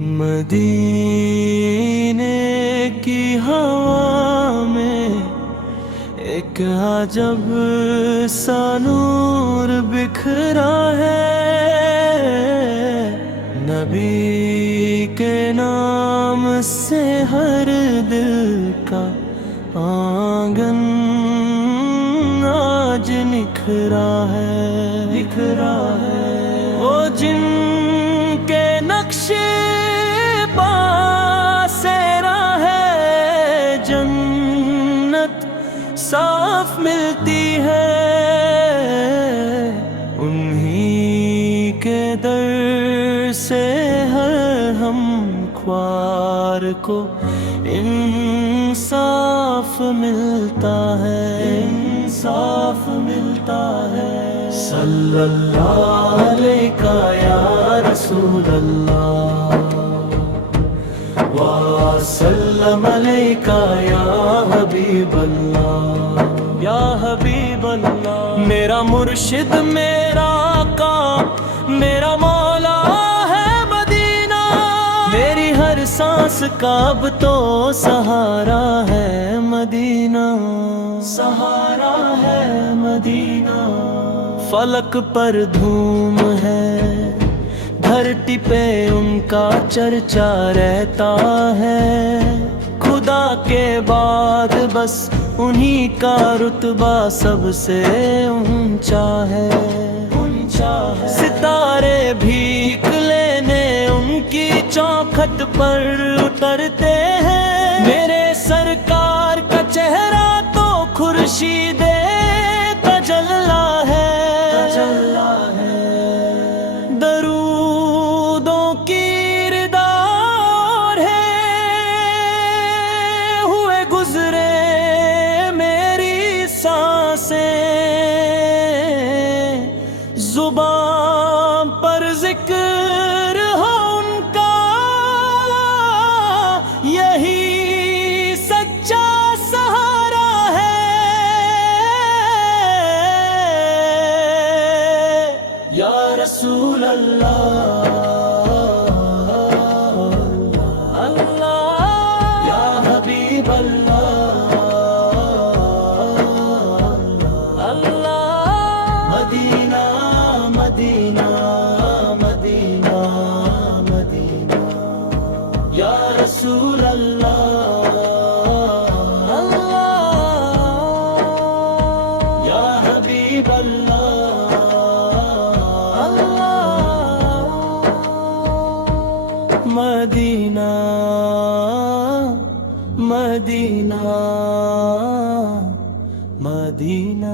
مدینے کی ہوا میں ایک عجب سا نور بکھرا ہے، نبی کے نام سے ہر دل کا آنگن آج نکھرا ہے، وہ جن کے نقش پا سے راہ جنت صاف ملتی ہے، انہی کے در سے ہر ہم خوار کو انصاف ملتا ہے، انصاف ملتا ہے۔ صلی اللہ علیہ یا رسول اللہ، وسلم علیک یا حبیب اللہ، یا حبیب اللہ۔ میرا مرشد، میرا آقا، میرا مولا ہے مدینہ، میری ہر سانس کا اب تو سہارا ہے مدینہ، سہارا ہے مدینہ۔ فلک پر دھوم ہے، دھرتی پہ ان کا چرچا رہتا ہے، خدا کے بعد بس انہی کا رتبہ سب سے اونچا ہے، ستارے بھیک لینے ان کی چوکھٹ پر اترتے ہیں، میرے سرکار کا چہرہ تو خورشید تجلی ہے، درودوں کی ردار ہے، ہوئے گزرے میری سانسیں، زبان پر ذکر ہو ان کا، یہی سچا سہارا ہے، یا رسول اللہ، یا حبیب اللہ، مدینہ مدینہ مدینہ مدینہ، یا رسول اللہ، یا حبیب اللہ، مدینہ مدینہ مدینہ۔